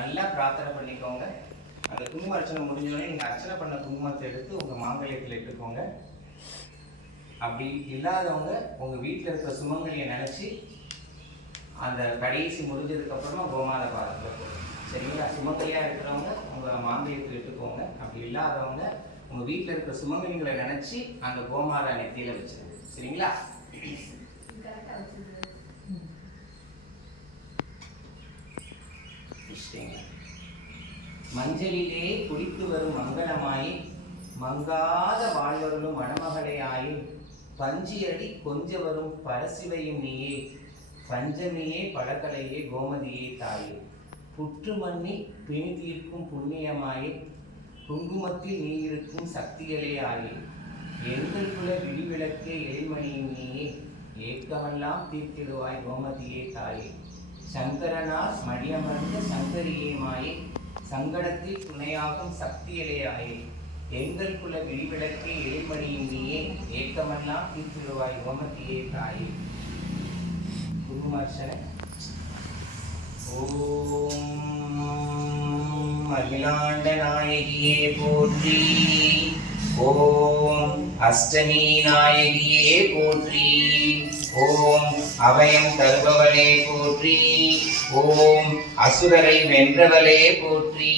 நல்லா பிரார்த்தனை பண்ணிக்கோங்க. அந்த குங்கும அர்ச்சனை முடிஞ்சோடனே நீங்கள் அர்ச்சனை பண்ண குங்குமத்தை எடுத்து உங்கள் மாங்கல்யத்தில் இட்டுக்கோங்க. அப்படி இல்லாதவங்க உங்கள் வீட்டில் இருக்கிற சுமங்கலியை நினச்சி அந்த கடைசி முடிஞ்சதுக்கப்புறமா கோமாத பாதத்தில் போகும். சரிங்களா? சுமங்கலியாக இருக்கிறவங்க உங்கள் மாங்கல்யத்தில் இட்டுக்கோங்க. அப்படி இல்லாதவங்க உங்கள் வீட்டில் இருக்கிற சுமங்கலிகளை நினச்சி அந்த கோமாதா நெத்தியில் வச்சுருங்க. சரிங்களா? மஞ்சளிலே குளித்து வரும் மங்களமாயி மங்காத வாழ்வருளும் மணமகளே ஆயி பஞ்சியடி கொஞ்ச வரும் பரசிவையும் நீயே பஞ்சமியே பழக்கலையே கோமதியே தாயே புற்று மண்ணி பிணி தீர்க்கும் புண்ணியமாயே குங்குமத்தில் நீ இருக்கும் சக்திகளே ஆயே எங்கள் குல விடிவிளக்கே எழில்மணியும் நீயே ஏக்கமெல்லாம் தீர்த்திடுவாய் கோமதியே தாயே சங்கரனார் மடியமர்ந்த சங்கரியே மாயே சங்கடத்தில் துணையாகும் சக்தியலே ஆயே எங்கள் குல விழிவிளக்கே எழில்மணியும் நீயே ஏக்கமெல்லாம் தீர்த்திடுவாய் கோமதியே தாயே. குங்குமார்ச்சனை. ஓம் அகிலாண்ட நாயகியே போற்றி. ஓம் அஷ்டமி நாயகியே போற்றி. ஓம் அபயம் தருபவளே போற்றி. ஓம் அசுரரை வென்றவளே போற்றி.